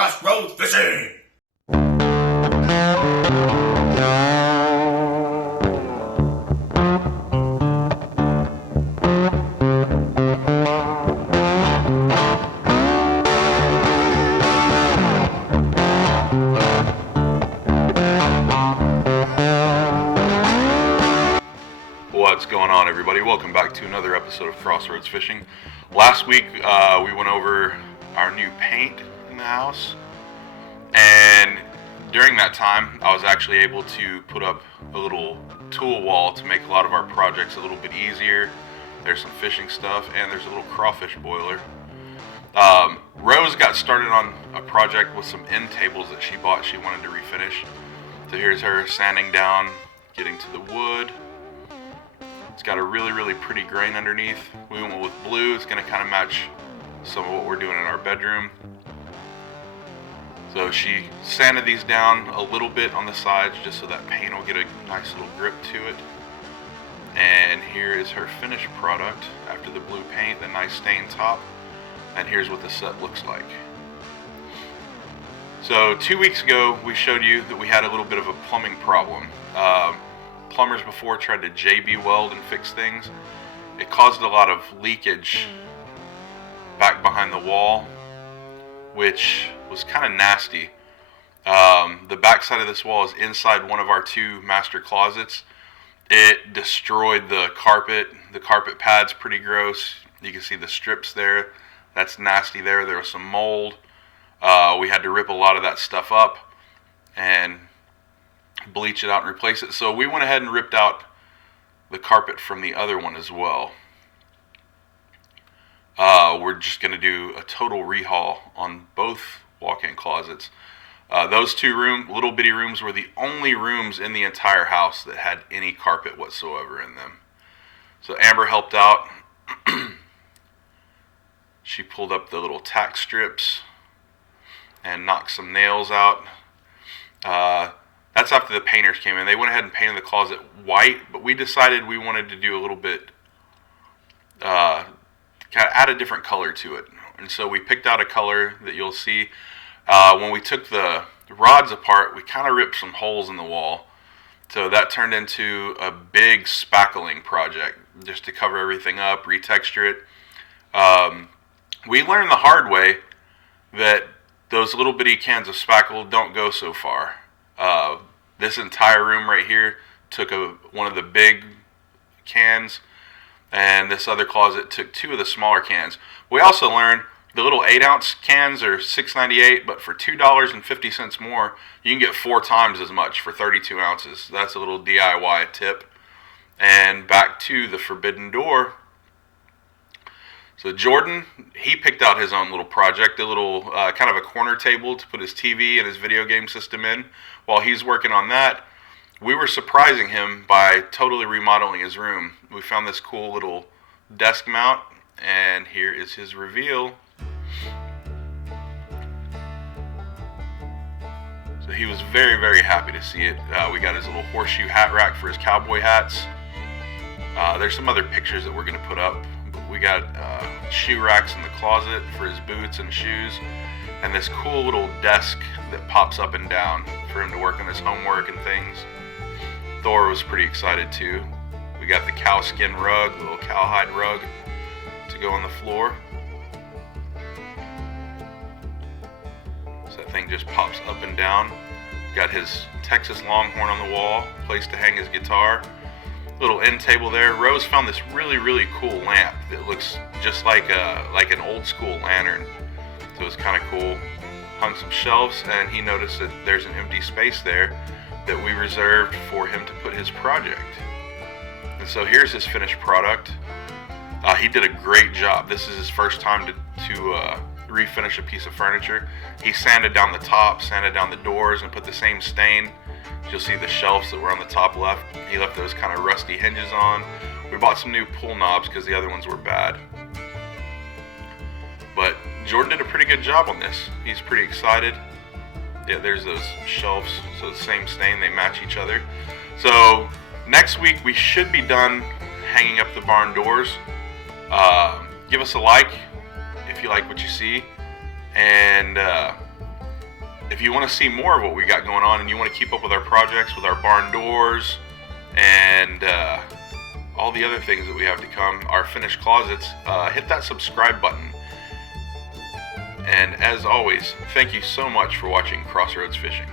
Crossroads Fishing! What's going on, everybody? Welcome back to another episode of Crossroads Fishing. Last week we went over our new paint in the house, and during that time I was actually able to put up a little tool wall to make a lot of our projects a little bit easier. There's some fishing stuff, and there's a little crawfish boiler. Rose got started on a project with some end tables that she bought she wanted to refinish. So here's her sanding down, getting to the wood. It's got a really pretty grain underneath. We went with blue. It's going to kind of match some of what we're doing in our bedroom. So she sanded these down a little bit on the sides just so that paint will get a nice little grip to it. And here is her finished product after the blue paint, the nice stained top. And here's what the set looks like. So 2 weeks ago we showed you that we had a little bit of a plumbing problem. Plumbers before tried to JB weld and fix things. It caused a lot of leakage back behind the wall, which was kind of nasty. The back side of this wall is inside one of our two master closets. It destroyed the carpet. The carpet pad's pretty gross. You can see the strips there. That's nasty there. There was some mold. We had to rip a lot of that stuff up and bleach it out and replace it. So we went ahead and ripped out the carpet from the other one as well. We're just going to do a total rehaul on both walk-in closets. Those two little bitty rooms were the only rooms in the entire house that had any carpet whatsoever in them. So Amber helped out. She pulled up the little tack strips and knocked some nails out. That's after the painters came in. They went ahead and painted the closet white, but we decided we wanted to do a little bit, kind of add a different color to it. And so we picked out a color that you'll see. When we took the rods apart, we kind of ripped some holes in the wall. So that turned into a big spackling project, just to cover everything up, retexture it. We learned the hard way that those little bitty cans of spackle don't go so far. This entire room right here took one of the big cans, and this other closet took two of the smaller cans. We also learned the little 8-ounce cans are $6.98, but for $2.50 more, you can get 4 times as much for 32 ounces. That's a little DIY tip. And back to the forbidden door. So Jordan, he picked out his own little project, a little kind of a corner table to put his TV and his video game system in. While he's working on that, we were surprising him by totally remodeling his room. We found this cool little desk mount, and here is his reveal. So he was very happy to see it. We got his little horseshoe hat rack for his cowboy hats. There's some other pictures that we're going to put up. We got shoe racks in the closet for his boots and shoes, and this cool little desk that pops up and down for him to work on his homework and things. Thor was pretty excited too. We got the cow skin rug, little cowhide rug to go on the floor. So that thing just pops up and down. Got his Texas Longhorn on the wall, place to hang his guitar. Little end table there. Rose found this really cool lamp that looks just like an old school lantern. So it's kind of cool. Hung some shelves, and he noticed that there's an empty space there that we reserved for him to put his project. And so here's his finished product. He did a great job. This is his first time to refinish a piece of furniture. He sanded down the top, sanded down the doors, and put the same stain. You'll see the shelves that were on the top left. He left those kind of rusty hinges on. We bought some new pull knobs because the other ones were bad. But Jordan did a pretty good job on this. He's pretty excited. Yeah, there's those shelves. So the same stain, they match each other. So next week we should be done hanging up the barn doors. Give us a like if you like what you see. And if you want to see more of what we got going on and you want to keep up with our projects, with our barn doors, and all the other things that we have to come, our finished closets, hit that subscribe button. And as always, thank you so much for watching Crossroads Fishing.